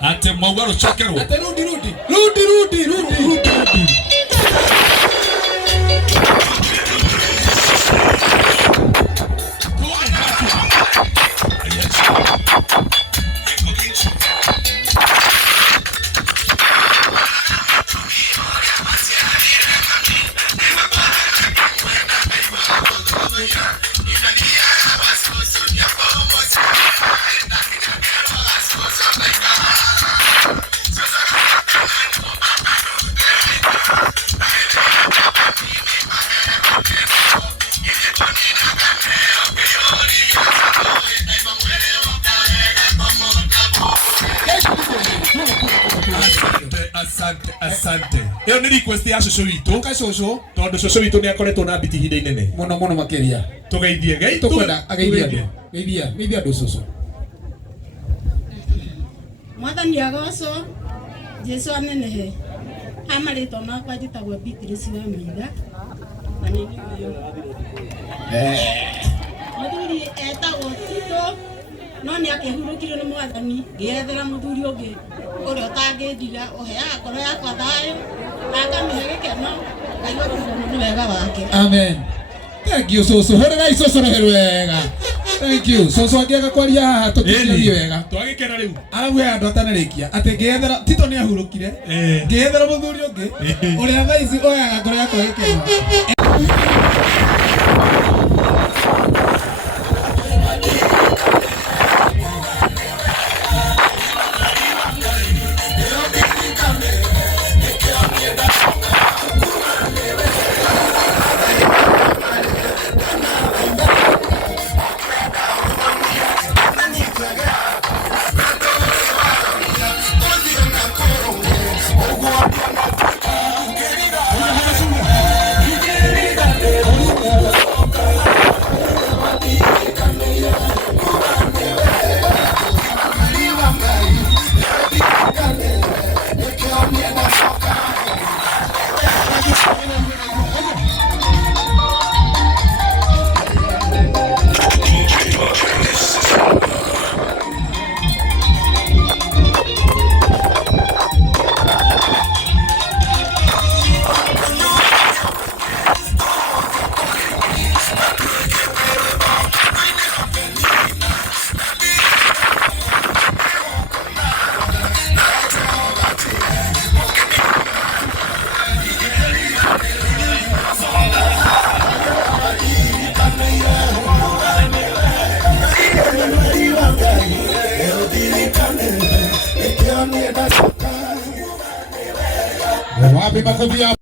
Ate mwagaro chakero. Ate rudi. Asante. Eo ni request ya shosho witu. Ka shosho. Tondu shosho witu ni akoretwo na biti hinde inene. Muno makeria. Tugeithie ngai. Tukwenda ageithia. Geithia ndo shosho. Mwathani agoco. Jesu anenehe. Amarĩtwo makwa njĩtagwo Beatrice wa Mĩiga. Na nĩ niĩ. Mũthuri etagwo Tito. No nĩ akĩhurũkire nĩ Mwathani. Ngĩethera mũthuri ũngĩ ũrĩa ũtangĩndiga ũheaga ngoro yakwa thayũ na akamĩhe gĩkeno. Ngai nĩ wega wake. Amen. Thank you Soso. Hũrĩrai Soso rũhĩ rwega. Thank you. Soso angĩaga kwaria haha tũkĩrĩrie wega. Twagĩkena rĩu. Arauga andũ atanarĩkia. Atĩ ngĩethera Tito nĩ ahurũkire. Ngĩethera mũthuri ũngĩ ũrĩa thaa ici oyaga ngoro yakwa gĩkeno. Wapi makofi?